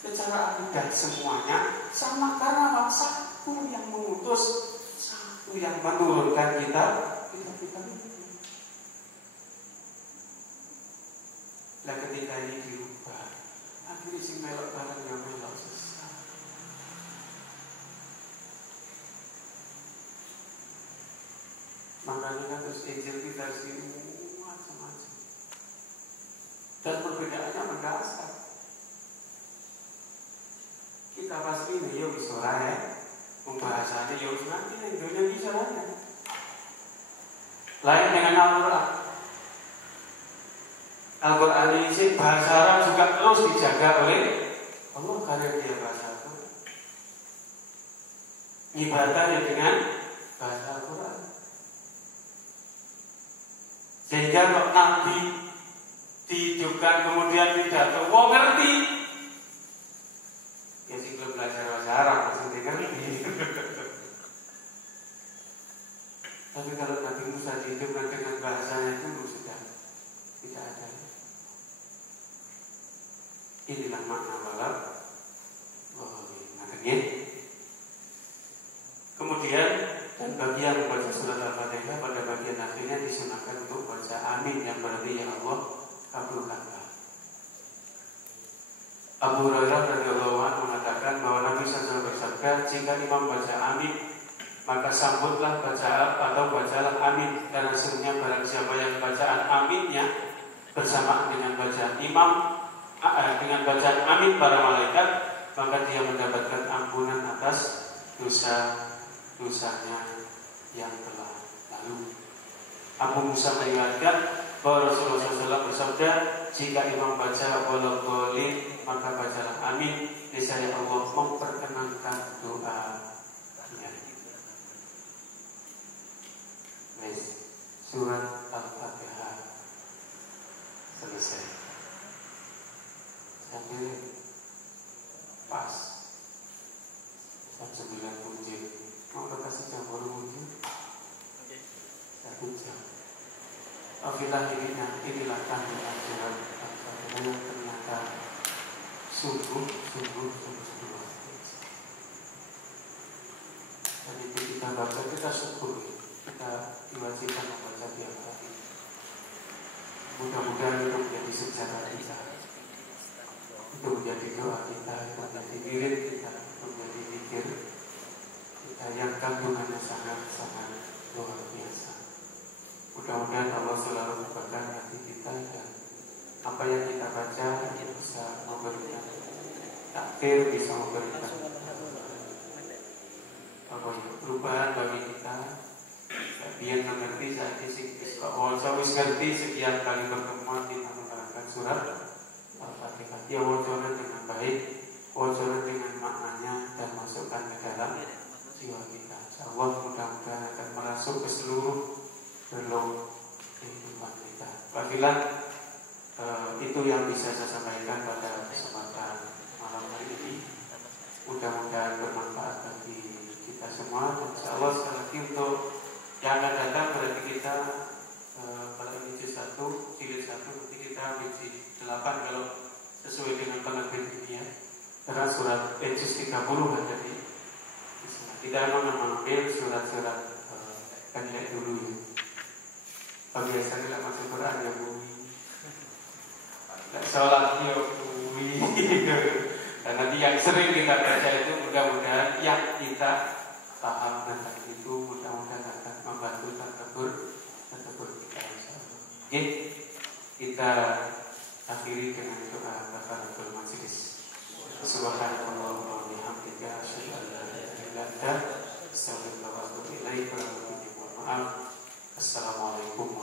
Secara akidah semuanya sama karena satu yang mengutus, satu yang menurunkan kita lah ketika ini dirubah, akhirnya si melok barang yang melok sesat. Makanya kan terus Injil kita sini macam-macam. Dan perbedaannya mendasar. Kita pasti ini ya bisa ya, pembahasannya ya nanti Indonya bisa ya. Lain dengan Al-Quran. Al-Quran ini bahasa Arab juga terus dijaga oleh Allah karena dia bahasa Arab. Ibadahnya dengan bahasa Al-Quran. Sehingga kalau Nabi dihidupkan kemudian tidak tahu ngerti. Ya sih belum belajar bahasa Arab masih ngerti. Tapi kalau Nabi Musa dihidupkan dengan bahasanya itu sudah tidak ada. Inilah makna balap. Makanya. Kemudian dan bagi yang membaca surat Al-Fatihah pada bagian akhirnya disunahkan untuk baca amin yang berarti ya Allah kabulkanlah. Abu Hurairah radhiyallahu anhu mengatakan bahwa Nabi SAW bersabda, jika imam baca amin maka sambutlah bacaan atau bacalah amin, karena sesungguhnya barang siapa yang bacaan aminnya bersamaan dengan bacaan imam dengan bacaan amin para malaikat, maka dia mendapatkan ampunan atas dosa-dosanya yang telah lalu. Abu Musa meriwayatkan bahwa Rasulullah SAW bersabda, jika imam baca waladhdallin maka bacalah amin. Niscaya Allah memperkenankan doa. Surat Al-Fatihah selesai. Sambil pas jam 9 mau kasih jam baru 1 jam. Afilah inilah tanda ajaran Al-Fatihah yang ternyata sungguh. Dan itu kita baca, kita syukuri, kita diwajibkan membaca tiap hari. Mudah-mudahan itu menjadi sejarah kita, itu menjadi doa kita, itu menjadi wirid kita, itu menjadi zikir kita yang kandungannya sangat-sangat luar biasa. Mudah-mudahan Allah selalu membukakan hati kita dan apa yang kita baca bisa memberikan takdir, bisa memberikan perubahan bagi kita. Biar mengerti saat ini kalau wis ngerti sekian kali pertemuan kita menerangkan surat Al-Fatihah. Dia wajarnya dengan baik, wajarnya dengan maknanya dan masukkan ke dalam jiwa kita. Allah mudah-mudahan akan merasuk ke seluruh relung kehidupan kita. Bagilah itu yang bisa saya sampaikan pada kesempatan malam hari ini. Mudah-mudahan bermanfaat bagi kita semua. Dan insya Allah sekali lagi untuk yang akan datang berarti kita kalau ini juz 1, jilid 1, nanti kita juz 8 kalau sesuai dengan penerbit ini ya. Karena surat juz 30 ada di sana. Kita memang mengambil surat-surat pendek dulu ya. Biasanya tidak masuk Quran ya bumi. Sholat ya bumi. Dan nanti yang sering kita baca itu mudah-mudahan yang kita paham tentang itu mudah-mudahan akan membantu tadabbur kita insyaallah. Oke, kita akhiri dengan doa kafaratul majelis. Subhanallah wa bihamdika asyhadu an la ilaha illa anta astaghfiruka wa atubu ilaik. Assalamualaikum